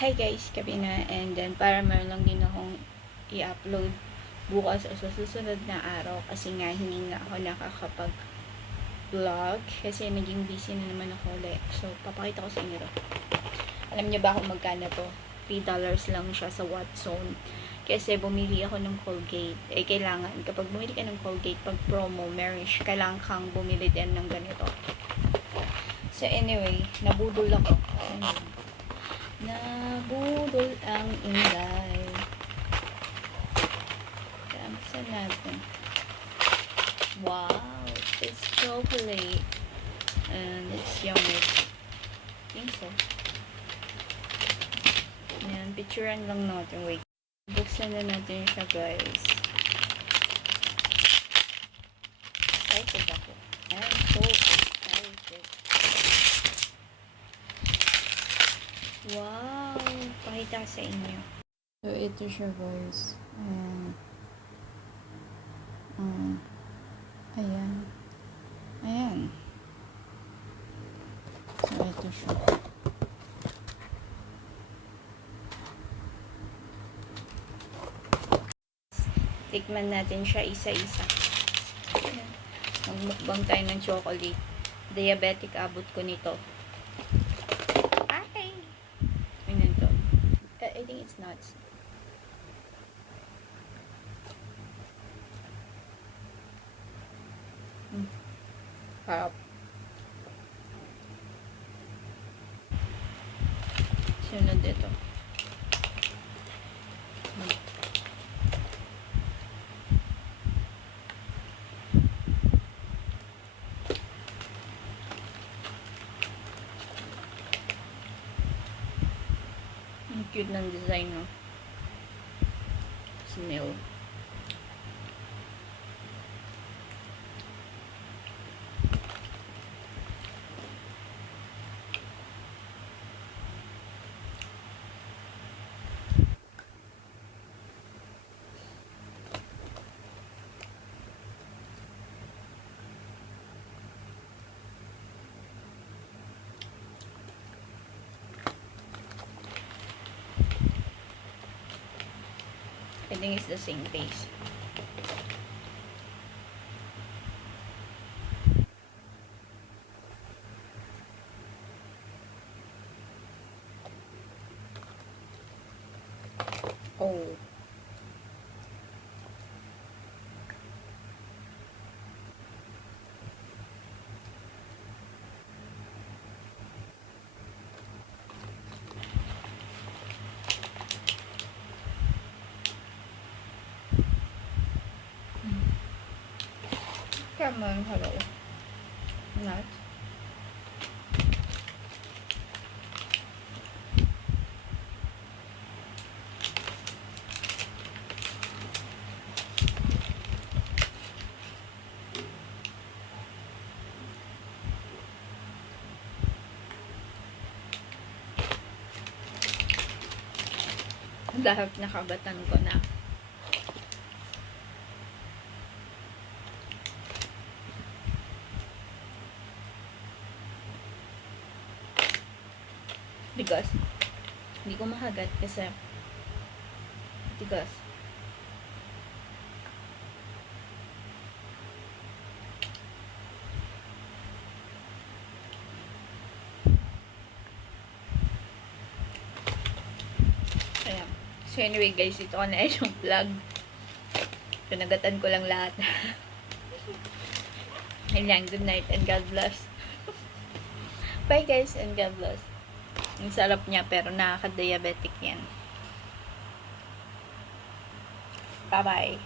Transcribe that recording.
Hi guys, gabi na, and then para meron lang din akong i-upload bukas o sa susunod na araw kasi nga hindi nga ako nakakapag-vlog kasi naging busy na naman ako ulit. So, papakita ko sa inyo to. Alam niyo ba kung magkano to? $3 lang siya sa Watson. Kasi bumili ako ng Colgate. Eh, kailangan, kapag bumili ka ng Colgate, pag promo, meron siya, kailangan kang bumili din ng ganito. So, anyway, nabudol ako. Nabudol ang ingay. Kamsa natin. Wow! It's chocolate. And it's yummy. I think so. Ayan, picturean lang natin. Wait. Buksan na natin siya, guys. Excited ako. I'm so excited. Wow! Pakita sa inyo. So, ito siya, guys. Ayan. Ayan. Ayan. So, ito siya. Tikman natin siya isa-isa. Magmukbang tayo ng chocolate. Diabetic abot ko nito. Ay! Ayun to. I think it's nuts. Harap. Sunod ito. Ang cute ng design, no? Smell. I think it's the same taste. Oh. Come on, hello. Not. Dahil nakabatan ko na. Because hindi ko mahagat kasi tigas. Ayan. So anyway guys, ito na yung vlog. Pinagatan ko lang lahat. Ayan, good night and God bless. Bye guys and God bless. Ang sarap niya pero nakaka-diabetic yan. Bye-bye.